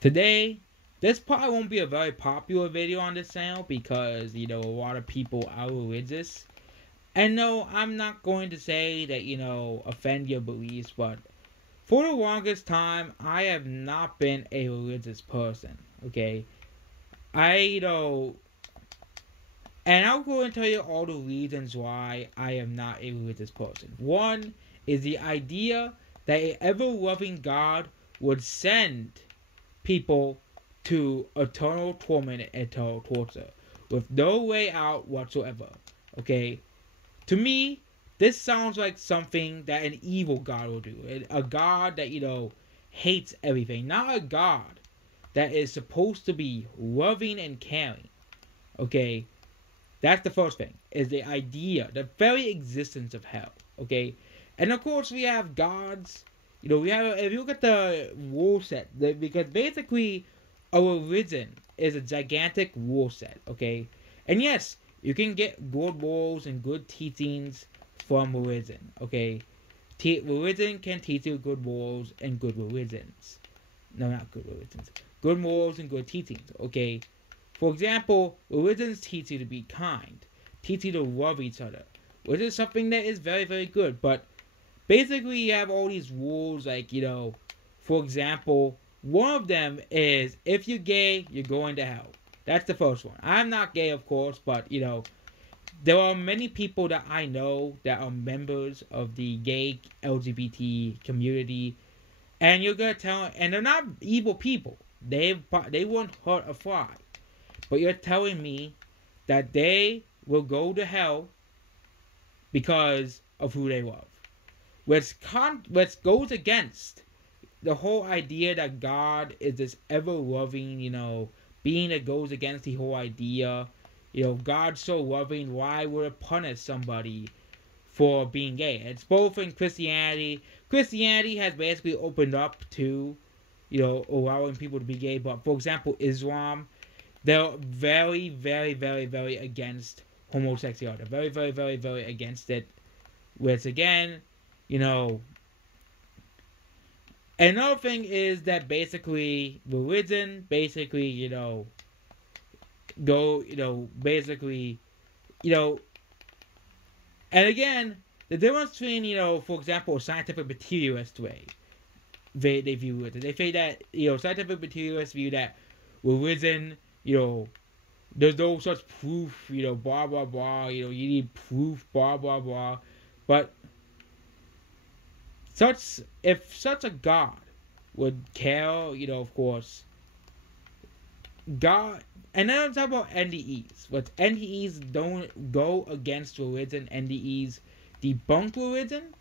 Today, this probably won't be a very popular video on this channel because, a lot of people are religious. And no, I'm not going to say that, offend your beliefs, but for the longest time, I have not been a religious person, okay? And I'll go and tell you all the reasons why I am not a religious person. One is the idea that an ever-loving God would send people to eternal torment and eternal torture with no way out whatsoever. Okay? To me, this sounds like something that an evil God will do. A God that, hates everything. Not a God that is supposed to be loving and caring. Okay? That's the first thing. Is the idea, the very existence of hell. Okay? And of course we have gods. If you look at the rule set, because basically a religion is a gigantic rule set, okay? And yes, you can get good morals and good teachings from religion, okay? Religion can teach you good morals and good religions. No, not good religions. Good morals and good teachings, okay? For example, religions teach you to be kind, teach you to love each other, which is something that is very, very good, but basically you have all these rules like, for example, one of them is if you're gay, you're going to hell. That's the first one. I'm not gay, of course, but, there are many people that I know that are members of the gay LGBT community, and you're going to tell, and they're not evil people. They won't hurt a fly. But you're telling me that they will go to hell because of who they love. Which goes against the whole idea that God is this ever-loving, being that goes against the whole idea. God's so loving, why would it punish somebody for being gay? It's both in Christianity. Christianity has basically opened up to, allowing people to be gay. But, for example, Islam, they're very, very, very, very against homosexuality. Very, very, very, very against it. Which, again, another thing is that basically religion basically, and again, the difference between, for example, a scientific materialist way they view it. They say that, scientific materialists view that religion, there's no such proof, blah, blah, blah, you need proof, blah, blah, blah. But if such a God would care, of course, God, and then I'm talking about NDEs, but NDEs don't go against religion. NDEs debunk religion,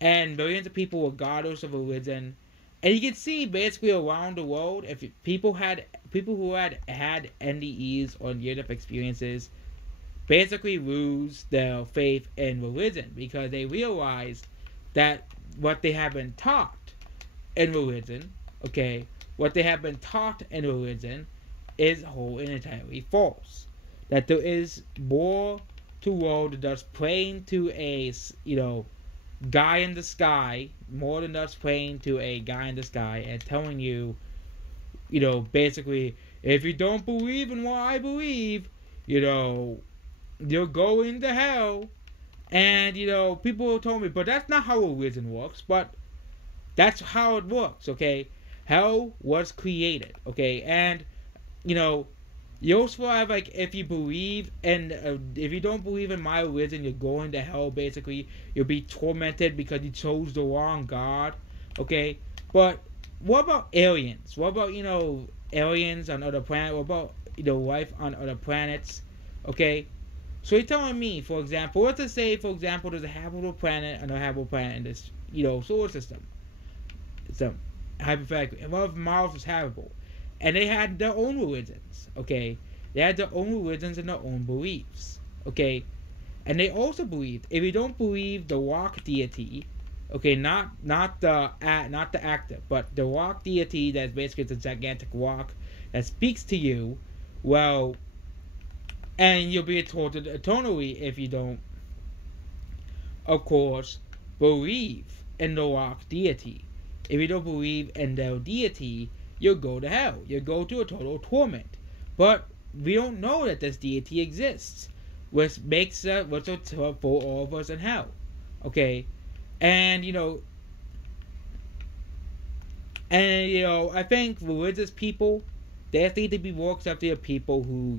and millions of people regardless of religion. And you can see basically around the world, if people who had NDEs or near-death experiences basically lose their faith in religion because they realize that what they have been taught in religion, what they have been taught in religion is whole and entirely false. That there is more to the world than just praying to a, guy in the sky, more than just praying to a guy in the sky and telling you, basically, if you don't believe in what I believe, you're going to hell. And, people told me, but that's not how religion works. But that's how it works, okay? Hell was created, okay? And, you'll survive, like, if you believe in, if you don't believe in my religion, you're going to hell, basically. You'll be tormented because you chose the wrong God, okay? But what about aliens? What about, aliens on other planets? What about, life on other planets, okay? So you're telling me, for example, let's just say, for example, there's a habitable planet and a habitable planet in this, solar system. So, hypothetically, and one of Mars was habitable. And they had their own religions, okay? They had their own religions and their own beliefs, okay? And they also believed, if you don't believe the rock deity, okay, not the actor, but the rock deity that's basically the gigantic rock that speaks to you, well, and you'll be tortured eternally if you don't, of course, believe in the rock deity. If you don't believe in their deity, you'll go to hell. You'll go to a total torment. But we don't know that this deity exists, which makes what's for all of us in hell. Okay, and I think religious people, they need to be more accepting of people who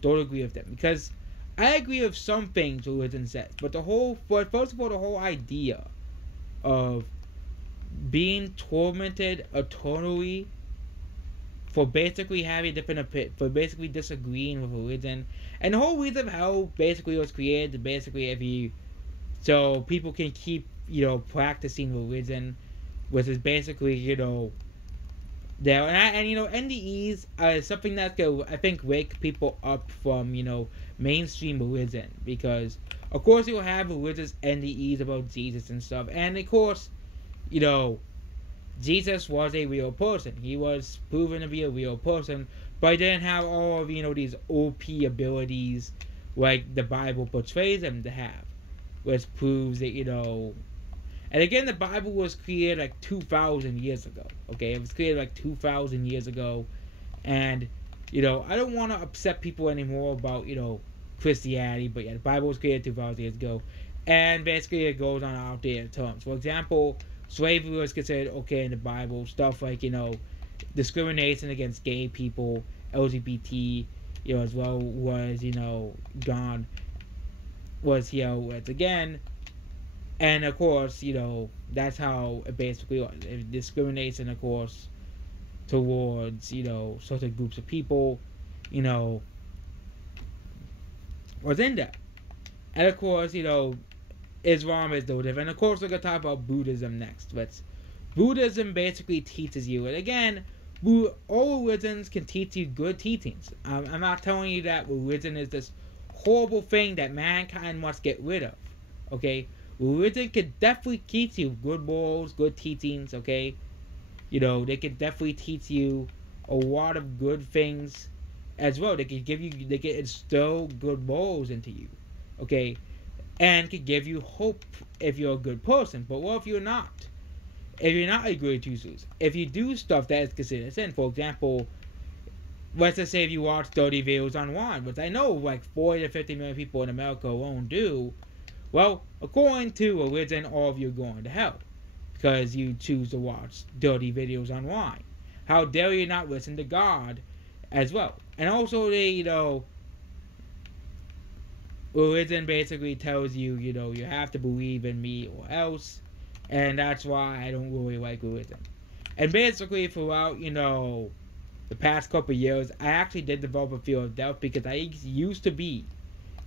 don't agree with them, because I agree with some things religion says, but first of all, the whole idea of being tormented eternally for basically having for basically disagreeing with religion, and the whole reason of hell basically was created basically so people can keep practicing religion, which is basically there. And NDEs are something that's gonna, I think, wake people up from mainstream religion, because of course you'll have religious NDEs about Jesus and stuff, and of course Jesus was a real person. He was proven to be a real person, but he didn't have all of these OP abilities like the Bible portrays him to have, which proves that and again, the Bible was created like 2,000 years ago. Okay, it was created like 2,000 years ago, and I don't want to upset people anymore about Christianity, but yeah, the Bible was created 2,000 years ago, and basically it goes on outdated terms. For example, slavery was considered okay in the Bible. Stuff like discrimination against gay people, LGBT, as well was gone. Was it's again. And of course, that's how it basically was. Discrimination, of course, towards, certain groups of people, was in there. And of course, Islam is no different. And of course, we're going to talk about Buddhism next. But Buddhism basically teaches you, and again, all religions can teach you good teachings. I'm not telling you that religion is this horrible thing that mankind must get rid of. Okay? Religion can definitely teach you good morals, good teachings, okay? They can definitely teach you a lot of good things as well. They can instill good morals into you, okay? And can give you hope if you're a good person. But what if you're not? If you're not a good Jesus, if you do stuff that is considered sin, for example, let's just say if you watch dirty videos online, which I know like 40 to 50 million people in America alone do, well, according to religion, all of you are going to hell because you choose to watch dirty videos online. How dare you not listen to God as well? And also, religion basically tells you, you have to believe in me or else, and that's why I don't really like religion. And basically, throughout, the past couple of years, I actually did develop a fear of death because I used to be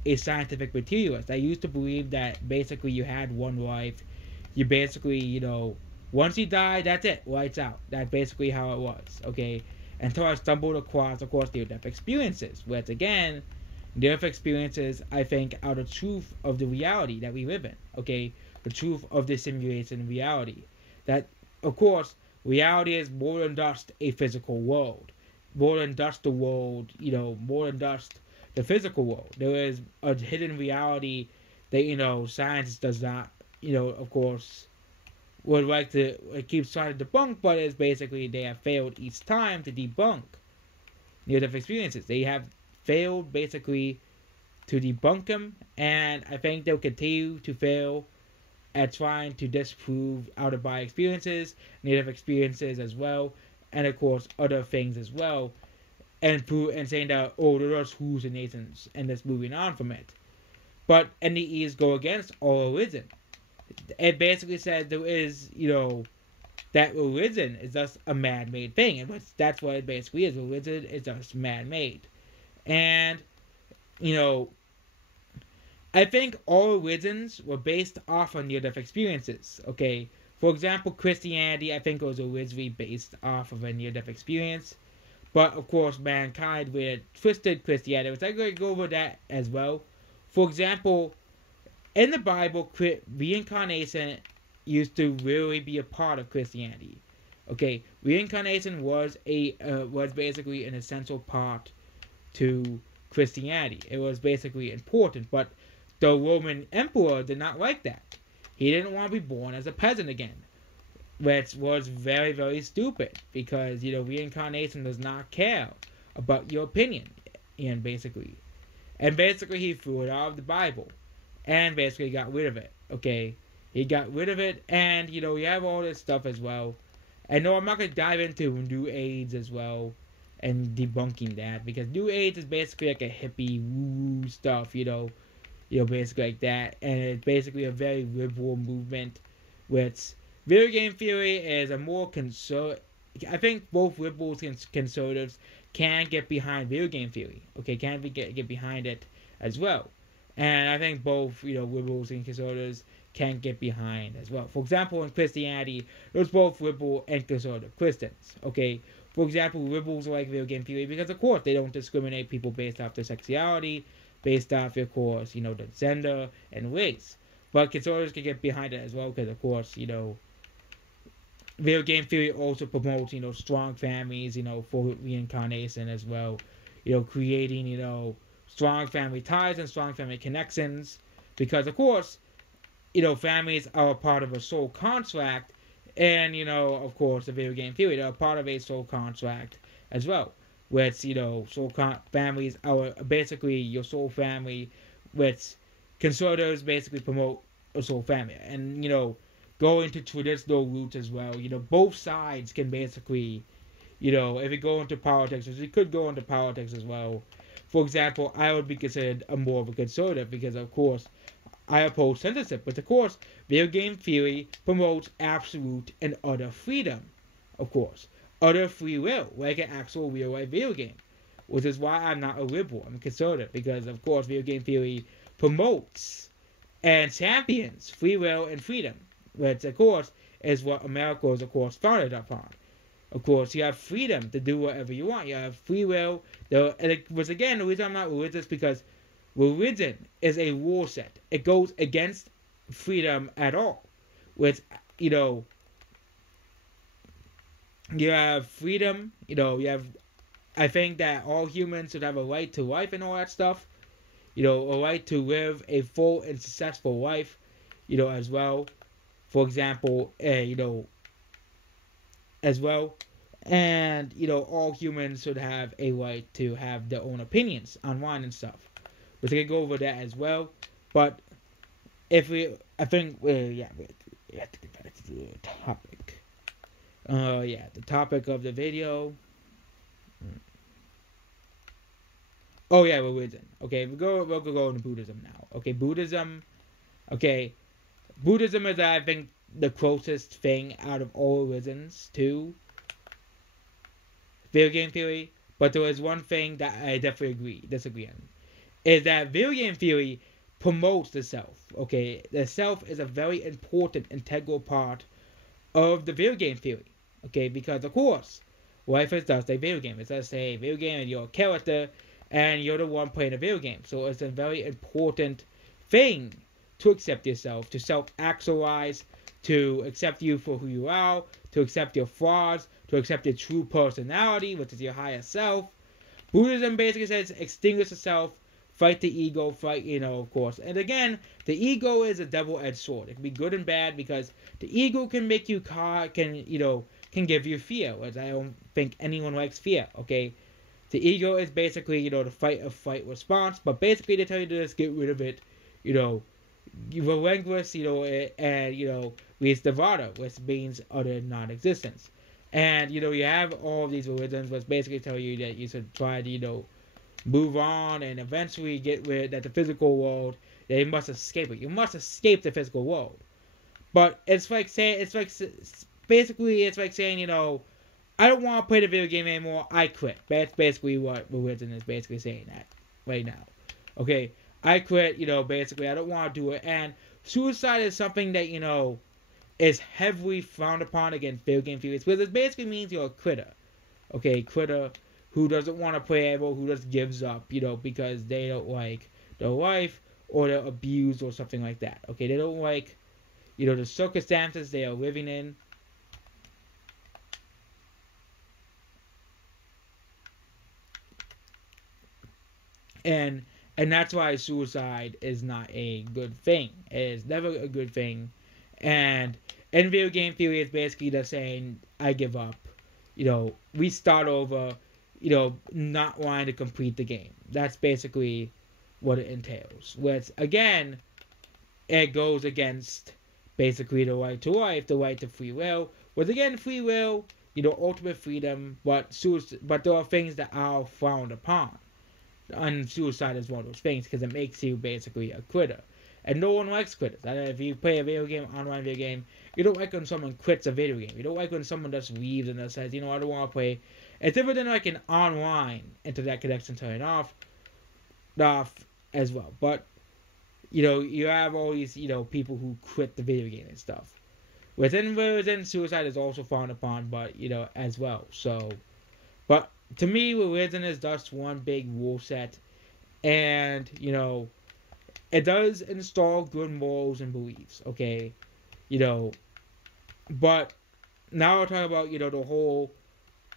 a scientific materialist. I used to believe that basically you had one life. You basically, once you die, that's it. Lights out. That's basically how it was, okay? Until I stumbled across, of course, near-death experiences. Which, again, near-death experiences, I think, are the truth of the reality that we live in, okay? The truth of the simulation reality. That, of course, reality is more than just a physical world. More than just the world, more than just the physical world. There is a hidden reality that science does not of course would like to keep trying to debunk, but it's basically they have failed each time to debunk near-death experiences. They have failed basically to debunk them, and I think they'll continue to fail at trying to disprove out-of-body experiences, near-death experiences as well, and of course other things as well. And saying that, there's hallucinations, and just moving on from it. But NDEs go against all religion. It basically says there is, that religion is just a man-made thing, and that's what it basically is. Religion is just man-made. And, I think all religions were based off on near-death experiences, okay? For example, Christianity, I think, was originally based off of a near-death experience. But, of course, mankind with twisted Christianity, which I'm going to go over that as well. For example, in the Bible, reincarnation used to really be a part of Christianity. Okay, reincarnation was basically an essential part to Christianity. It was basically important, but the Roman emperor did not like that. He didn't want to be born as a peasant again. which was very, very stupid because, reincarnation does not care about your opinion. And basically he threw it out of the Bible and basically got rid of it. Okay, he got rid of it, and you have all this stuff as well. And no, I'm not gonna dive into New Age as well and debunking that, because New Age is basically like a hippie woo stuff, basically like that, and it's basically a very liberal movement, which video game theory is a more I think both liberals and conservatives can get behind video game theory. Okay, get behind it as well, and I think both liberals and conservatives can get behind as well. For example, in Christianity, there's both liberal and conservative Christians. Okay, for example, liberals like video game theory because, of course, they don't discriminate people based off their sexuality, based off, of course, the gender and race. But conservatives can get behind it as well because, of course, video game theory also promotes, strong families, for reincarnation as well. Creating, strong family ties and strong family connections. Because, of course, families are a part of a soul contract. And, of course, the video game theory, they're a part of a soul contract as well. Which, families are basically your soul family, which conservatives basically promote a soul family. And, go into traditional roots as well. Both sides can basically, if you go into politics, you could go into politics as well. For example, I would be considered more of a conservative because, of course, I oppose censorship. But, of course, video game theory promotes absolute and utter freedom, of course. Utter free will, like an actual real-life video game. Which is why I'm not a liberal. I'm a conservative because, of course, video game theory promotes and champions free will and freedom. Which, of course, is what America is, of course, founded upon. Of course, you have freedom to do whatever you want. You have free will. Which, again, the reason I'm not religious because religion is a rule set. It goes against freedom at all. Which, you have freedom. I think that all humans should have a right to life and all that stuff. A right to live a full and successful life, as well. For example, as well. And, all humans should have a right to have their own opinions on wine and stuff. We're going to go over that as well. But, we have to get back to the topic. The topic of the video. Oh, yeah, religion. Okay, we'll go into Buddhism now. Okay, Buddhism. Okay, Buddhism is, I think, the closest thing out of all religions to video game theory. But there is one thing that I definitely disagree on. Is that video game theory promotes the self. Okay, the self is a very important, integral part of the video game theory. Okay, because, of course, life is just a video game. It's just a video game and you're a character and you're the one playing a video game. So it's a very important thing to accept yourself, to self-actualize, to accept you for who you are, to accept your flaws, to accept your true personality, which is your higher self. Buddhism basically says extinguish the self, fight the ego, of course. And again, the ego is a double-edged sword. It can be good and bad because the ego can make you can give you fear, which I don't think anyone likes fear, okay? The ego is basically, the fight or flight response, but basically they tell you to just get rid of it, relinquish, and, reach nirvana, which means utter non-existence. And, you have all of these religions which basically tell you that you should try to, move on and eventually get rid of the physical world. That you must escape it. You must escape the physical world. But it's like saying, it's like saying, I don't want to play the video game anymore. I quit. That's basically what religion is basically saying that right now. Okay, I quit. Basically, I don't want to do it. And suicide is something that is heavily frowned upon against video game theories because it basically means you're a quitter. Okay, quitter who doesn't want to play anymore, who just gives up, because they don't like their life or they're abused or something like that. Okay, they don't like, the circumstances they are living in. And that's why suicide is not a good thing. It is never a good thing. And in video game theory, it's basically just saying, I give up. We start over, not wanting to complete the game. That's basically what it entails. Which, again, it goes against basically the right to life, the right to free will. With, again, free will, ultimate freedom, but there are things that are frowned upon. And suicide is one of those things because it makes you basically a quitter. And no one likes quitters. I don't know if you play a video game, online video game, you don't like when someone quits a video game. You don't like when someone just leaves and just says, I don't want to play. It's different than like an online internet connection turning off as well. But, you have all these, people who quit the video game and stuff. Within suicide is also frowned upon, but, as well. So, but to me, religion is just one big rule set. And, it does install good morals and beliefs, okay? But now we're talking about, the whole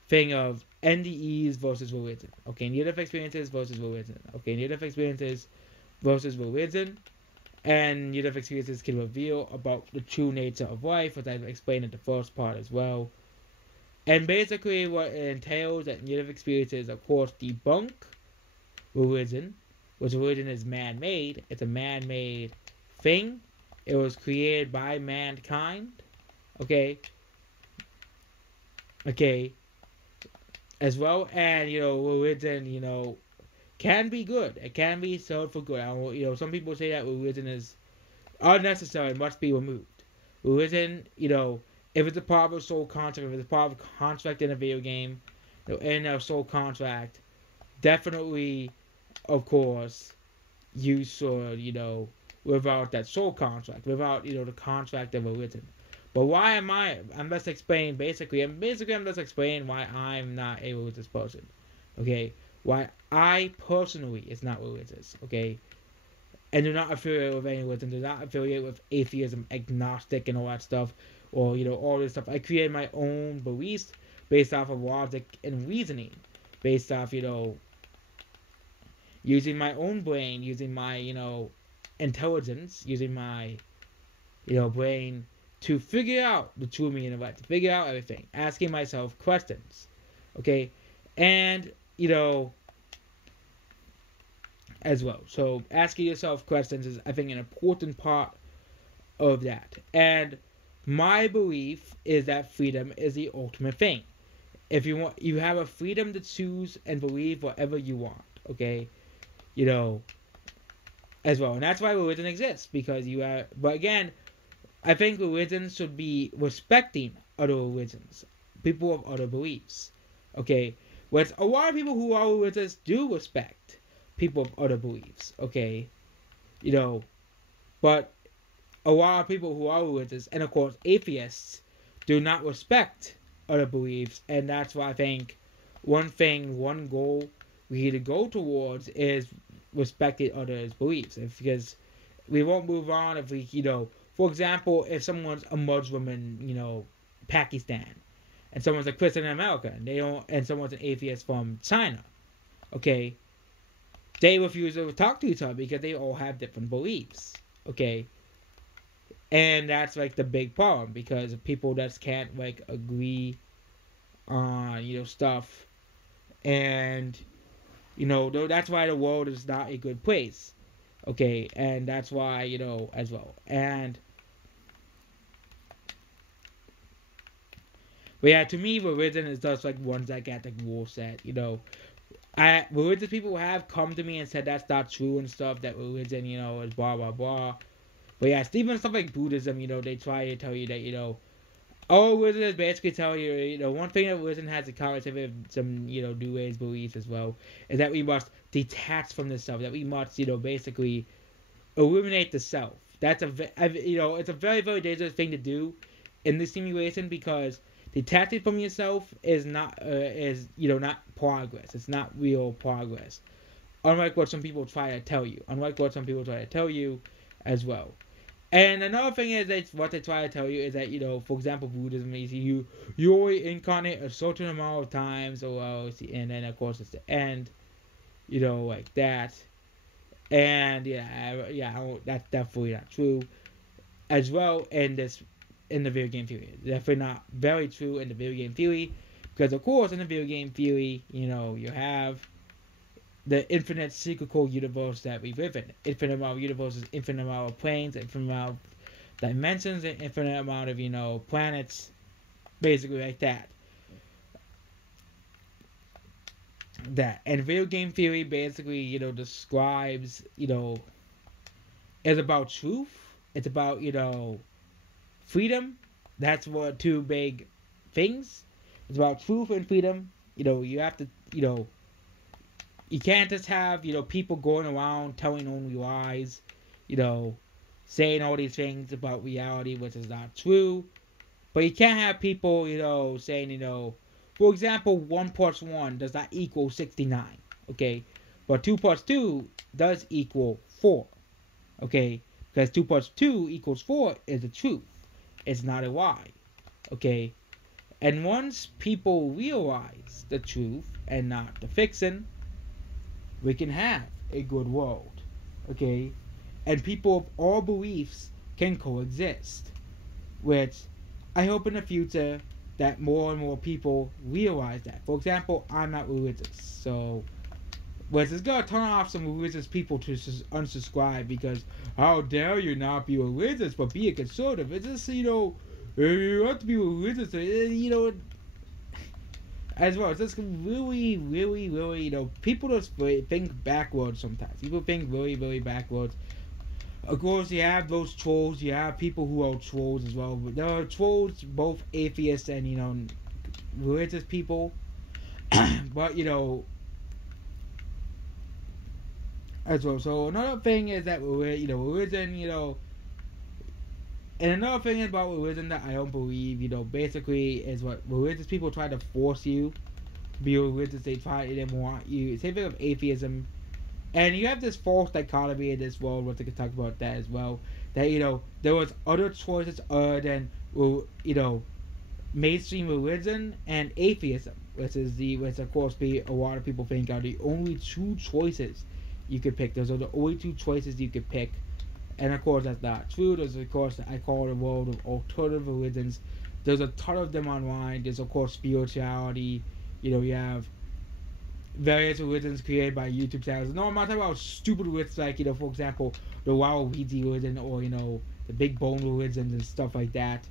thing of NDEs versus religion. Okay, near-death experiences versus religion. Okay, near-death experiences versus religion. And near-death experiences can reveal about the true nature of life, as I've explained in the first part as well. And basically what it entails that near-death experiences, of course, debunk religion, which religion is man-made. It's a man-made thing. It was created by mankind. Okay. As well, and, religion, can be good. It can be served for good. Some people say that religion is unnecessary and must be removed. Religion, if it's a part of a soul contract, if it's a part of a contract in a video game, in a soul contract, definitely, of course, you should, without that soul contract, without, the contract of religion. But why am I'm just explaining, I'm just explaining why I'm not a religious person. Okay? Why I personally is not religious. Okay? And do not affiliate with any religion, do not affiliate with atheism, agnostic, and all that stuff, or, all this stuff. I created my own beliefs based off of logic and reasoning, based off, using my own brain, using my, intelligence, using my, brain to figure out the true meaning of life, to figure out everything, asking myself questions, okay, and, as well. So asking yourself questions is, I think, an important part of that. And my belief is that freedom is the ultimate thing. If you have a freedom to choose and believe whatever you want, okay, as well. And that's why religion exists, because but again, I think religion should be respecting other religions, people of other beliefs, okay, which a lot of people who are religious do respect people of other beliefs, okay, but a lot of people who are religious, and of course atheists, do not respect other beliefs, and that's why I think one goal we need to go towards is respecting others' beliefs, because we won't move on if we, for example, if someone's a Muslim in, Pakistan, and someone's a Christian in America, and someone's an atheist from China, okay, they refuse to talk to each other because they all have different beliefs, okay, and that's like the big problem, because people just can't like agree on, stuff, and that's why the world is not a good place, okay, and that's why, as well, and but yeah, to me, religion is just like one gigantic rule set, religious people have come to me and said that's not true and stuff, that religion, is blah blah blah, but yeah, even stuff like Buddhism, they try to tell you that, all religions basically tell you, one thing that religion has in common with some, New Age beliefs as well, is that we must detach from the self, that we must, basically eliminate the self. That's it's a very, very dangerous thing to do in this simulation, because detaching from yourself is not, not progress. It's not real progress. Unlike what some people try to tell you. As well. And another thing is that what they try to tell you is that, for example, Buddhism is you only incarnate a certain amount of times, or else, and then of course it's the end, like that. And yeah, that's definitely not true as well. And this in the video game theory. Definitely not very true in the video game theory, because of course in the video game theory, you have the infinite cyclical universe that we live in. Infinite amount of universes, infinite amount of planes, infinite amount of dimensions, and infinite amount of planets, basically like that. And video game theory basically describes it's about truth. It's about freedom. That's what two big things. It's about truth and freedom. You have to you can't just have people going around telling only lies, saying all these things about reality which is not true. But you can't have people saying for example 1 plus 1 does not equal 69, okay, but 2 plus 2 does equal 4, okay, because 2 plus 2 equals 4 is the truth. It's not a lie, okay. And once people realize the truth and not the fiction, we can have a good world, okay? And people of all beliefs can coexist, which I hope in the future that more and more people realize that. For example, I'm not religious, so it's going to turn off some religious people to unsubscribe because how dare you not be religious but be a conservative? It's just, you have to be religious, as well. It's just really, really, really, people just think backwards sometimes. People think really, really backwards. Of course, you have those trolls. You have people who are trolls as well. But there are trolls, both atheists and, religious people. But, as well. So, another thing is that, religion, and another thing about religion that I don't believe, basically is what religious people try to force you to be religious. They didn't want you. Same thing with atheism. And you have this false dichotomy in this world, which I could talk about that as well. That, there was other choices other than, mainstream religion and atheism. Which of course, a lot of people think are the only two choices you could pick. Those are the only two choices you could pick. And of course that's not true. There's of course I call it a world of alternative religions. There's a ton of them online. There's of course spirituality. You have various religions created by YouTube channels. No, I'm not talking about stupid religions like for example the Waluigi religion or the Big Bone religions and stuff like that.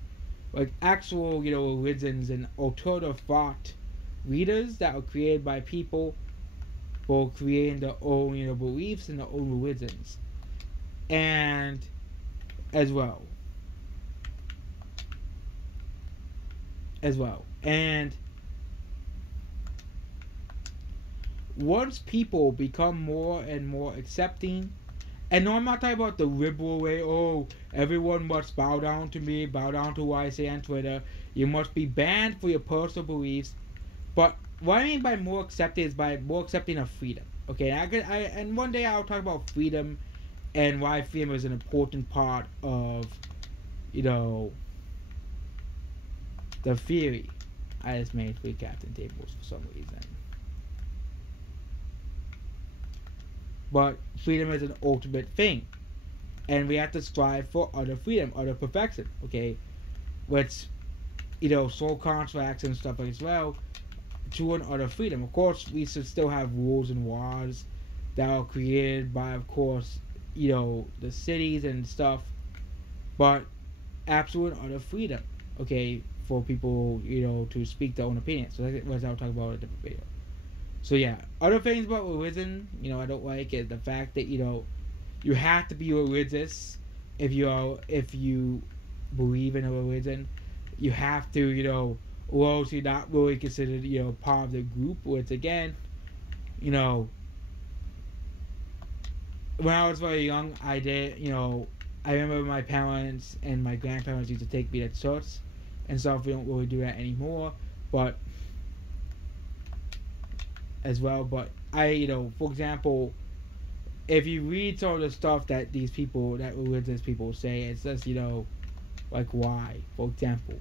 Like actual religions and alternative thought leaders that are created by people for creating their own beliefs and their own religions. And as well and once people become more and more accepting, and no, I'm not talking about the liberal way, everyone must bow down to me, bow down to what I say on Twitter, you must be banned for your personal beliefs, but what I mean by more accepting is by more accepting of freedom, okay. And one day I'll talk about freedom and why freedom is an important part of, the theory. I just made 3 captain tables for some reason. But freedom is an ultimate thing. And we have to strive for utter freedom, utter perfection, okay? Which, soul contracts and stuff like as well, to an utter freedom. Of course, we should still have rules and laws that are created by, of course, the cities and stuff, but absolute and utter freedom, okay, for people, to speak their own opinions. So that's what I'll talk about in a different video. So yeah, other things about religion, I don't like is the fact that, you have to be religious if you believe in a religion. You have to, or else you're not really considered, part of the group, which again, when I was very young, I did, I remember my parents and my grandparents used to take me to church and stuff. We don't really do that anymore, but as well. But I, for example, if you read some of the stuff that that religious people say, it's just, like why, for example,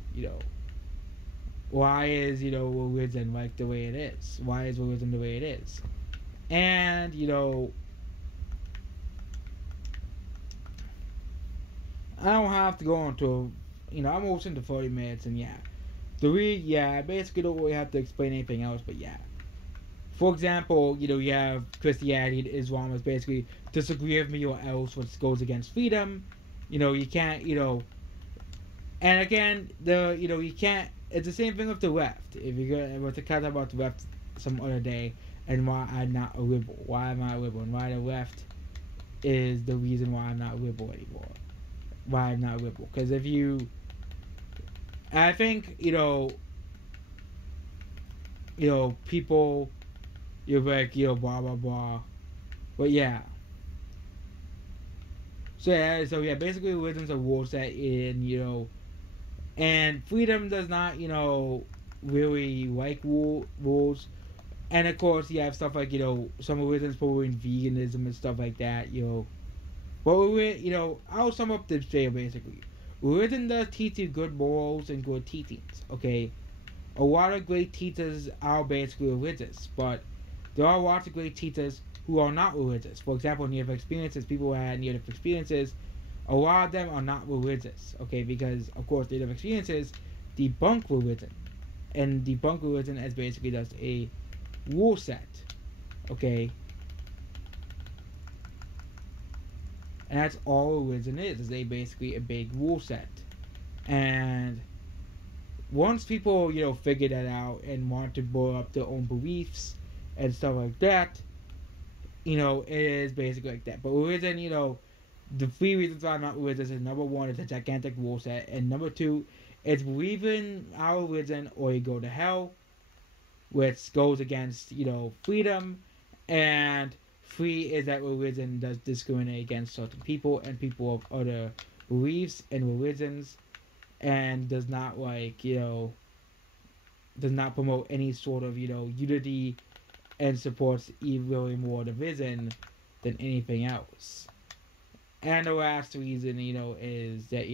why is, religion like the way it is? Why is religion the way it is? And, I don't have to go into I'm almost into 40 minutes, and yeah. I basically don't really have to explain anything else, but yeah. For example, you have Christianity and Islam is basically disagree with me or else, which goes against freedom. You can't, and again, you can't. It's the same thing with the left. If you're going to talk about the left some other day, and why I'm not a liberal, why I'm not a liberal, and why the left is the reason why I'm not a liberal anymore. Why I'm not a liberal? Because if you, I think people, you're like blah blah blah, but yeah. So basically, religion's a rule set in and freedom does not really like rules. And of course, you have stuff like some religions promoting veganism and stuff like that. But I'll sum up this video basically. Religion does teach you good morals and good teachings. Okay, a lot of great teachers are basically religious, but there are lots of great teachers who are not religious. For example, near-death experiences, people who had near-death experiences, a lot of them are not religious. Okay, because of course near-death experiences debunk religion, and debunk religion as basically just a rule set. Okay, and that's all religion is basically a big rule set. And once people figure that out and want to blow up their own beliefs and stuff like that, it is basically like that. But religion, the three reasons why I'm not religious is number one, it's a gigantic rule set, and number two, it's believe in our religion or you go to hell, which goes against freedom. And three is that religion does discriminate against certain people and people of other beliefs and religions, and does not does not promote any sort of unity, and supports even more division than anything else. And the last reason is that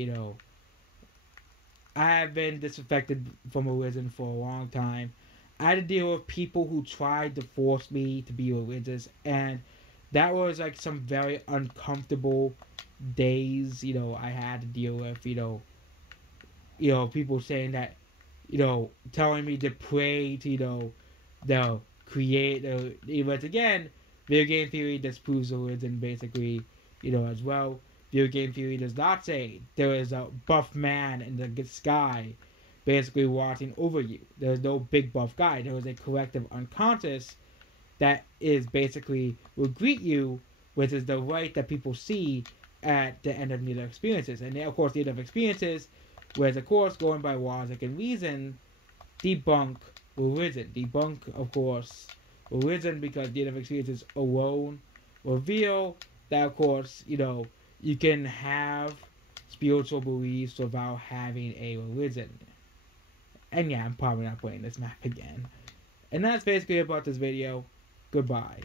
I have been disaffected from religion for a long time. I had to deal with people who tried to force me to be religious, and that was like some very uncomfortable days. I had to deal with people saying that telling me to pray to the creator. But again, video game theory disproves religion basically as well. Video game theory does not say there is a buff man in the sky basically watching over you. There's no big buff guy. There is a collective unconscious that is basically will greet you, which is the light that people see at the end of near-death experiences. And of course, near-death experiences, whereas of course going by logic and reason, debunk religion. Debunk, of course, religion, because near-death experiences alone reveal that, of course, you can have spiritual beliefs without having a religion. And yeah, I'm probably not playing this map again. And that's basically about this video. Goodbye.